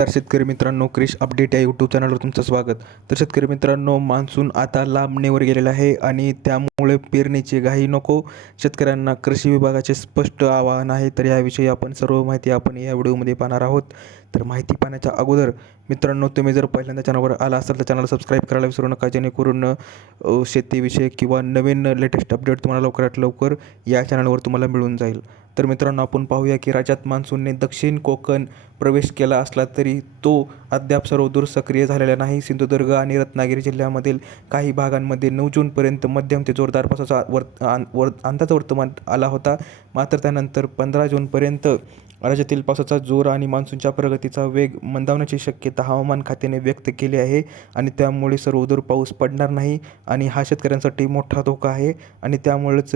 तर शेतकरी मित्रांनो, क्रिश अपडेट या यूट्यूब चॅनलवर तुमचं स्वागत. तर शेतकरी मित्रांनो, मान्सून आता लांबणीवर गेलेला आहे आणि त्यामुळे पेरणीची घाई नको, शेतकऱ्यांना कृषी विभागाचे स्पष्ट आवाहन आहे. तर याविषयी आपण सर्व माहिती आपण या व्हिडिओमध्ये पाहणार आहोत. तर माहिती पाहण्याच्या अगोदर मित्रांनो, तुम्ही जर पहिल्यांदा चॅनलवर आला असाल तर चॅनल सबस्क्राईब करायला विसरू नका, जेणेकरून शेतीविषयक किंवा नवीन लेटेस्ट अपडेट तुम्हाला लवकरात लवकर या चॅनलवर तुम्हाला मिळून जाईल. तर मित्रांनो, आपण पाहूया की राज्यात मान्सूनने दक्षिण कोकण प्रवेश केला असला तरी तो अद्याप सर्वदूर सक्रिय झालेला नाही. सिंधुदुर्ग आणि रत्नागिरी जिल्ह्यामधील काही भागांमध्ये 9 जूनपर्यंत मध्यम ते जोरदार पावसाचा अंदाज वर्तमान आला होता. मात्र त्यानंतर 15 जूनपर्यंत राज्यातील पावसाचा जोर आणि मान्सूनच्या प्रगतीचा वेग मंदावण्याची शक्यता हवामान खात्याने व्यक्त केली आहे आणि त्यामुळे सर्वदूर पाऊस पडणार नाही आणि हा शेतकऱ्यांसाठी मोठा धोका आहे. आणि त्यामुळेच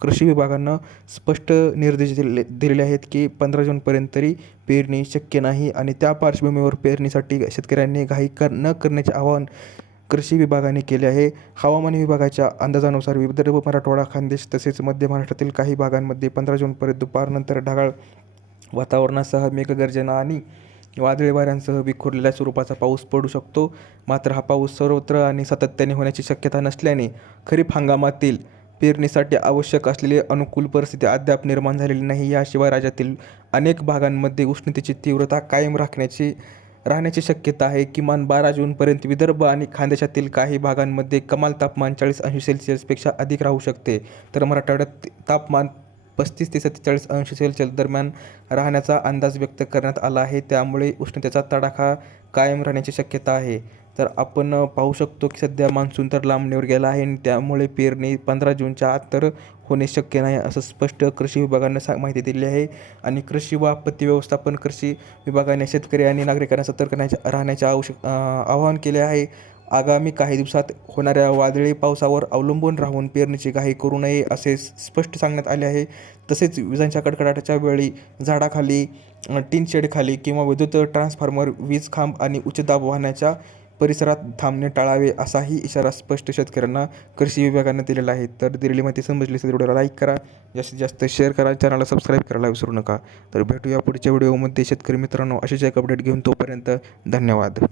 कृषी विभागानं स्पष्ट निर्देश दिलेले आहेत की 15 जूनपर्यंत तरी पेरणी शक्य नाही आणि त्या पार्श्वभूमीवर पेरणीसाठी शेतकऱ्यांनी घाई न करण्याचे आवाहन कृषी विभागाने केले आहे. हवामान विभागाच्या अंदाजानुसार विदर्भ, मराठवाडा, खानदेश तसेच मध्य महाराष्ट्रातील काही भागांमध्ये 15 जूनपर्यंत दुपारनंतर ढगाळ वातावरणासह मेघगर्जना आणि वादळी वाऱ्यांसह विखुरलेल्या स्वरूपाचा पाऊस पडू शकतो. मात्र हा पाऊस सर्वत्र आणि सातत्याने होण्याची शक्यता नसल्याने खरीप हंगामातील पेरणीसाठी आवश्यक असलेली अनुकूल परिस्थिती अद्याप निर्माण झालेली नाही. याशिवाय राज्यातील अनेक भागांमध्ये उष्णतेची तीव्रता कायम राहण्याची शक्यता आहे. किमान 12 जूनपर्यंत विदर्भ आणि खानदेशातील काही भागांमध्ये कमाल तापमान 40°C अधिक राहू शकते, तर मराठवाड्यात तापमान 35 ते 47°C दरम्यान राहण्याचा अंदाज व्यक्त करण्यात आला आहे. त्यामुळे उष्णतेचा तडाखा कायम राहण्याची शक्यता आहे. तर आपण पाहू शकतो की सध्या मान्सून तर लांबणीवर गेला आहे आणि त्यामुळे पेरणी 15 जूनच्या आत तर होणे शक्य नाही, असं स्पष्ट कृषी विभागानं माहिती दिली आहे. आणि कृषी व आपत्ती व्यवस्थापन कृषी विभागाने शेतकरी आणि नागरिकांना सतर्क राहण्याचे आवाहन केले आहे. आगामी काही दिवसात होणाऱ्या वादळी पावसावर अवलंबून राहून पेरणीची घाई करू नये असे स्पष्ट सांगण्यात आले आहे. तसेच विजांच्या कडकडाटाच्या वेळी झाडाखाली, टीन शेडखाली किंवा विद्युत ट्रान्सफॉर्मर, वीज खांब आणि उच्च दाब वाहनाच्या परिसरात थांबणे टाळावे, असाही इशारा स्पष्ट शेतकऱ्यांना कृषी विभागाने दिलेला आहे. तर दिलेली माहिती समजली असेल तर व्हिडिओला लाईक करा, जास्तीत जास्त शेअर करा, चॅनलला सबस्क्राईब करायला विसरू नका. तर भेटूया पुढच्या व्हिडिओमध्ये शेतकरी मित्रांनो असेच एक अपडेट घेऊन. तोपर्यंत धन्यवाद.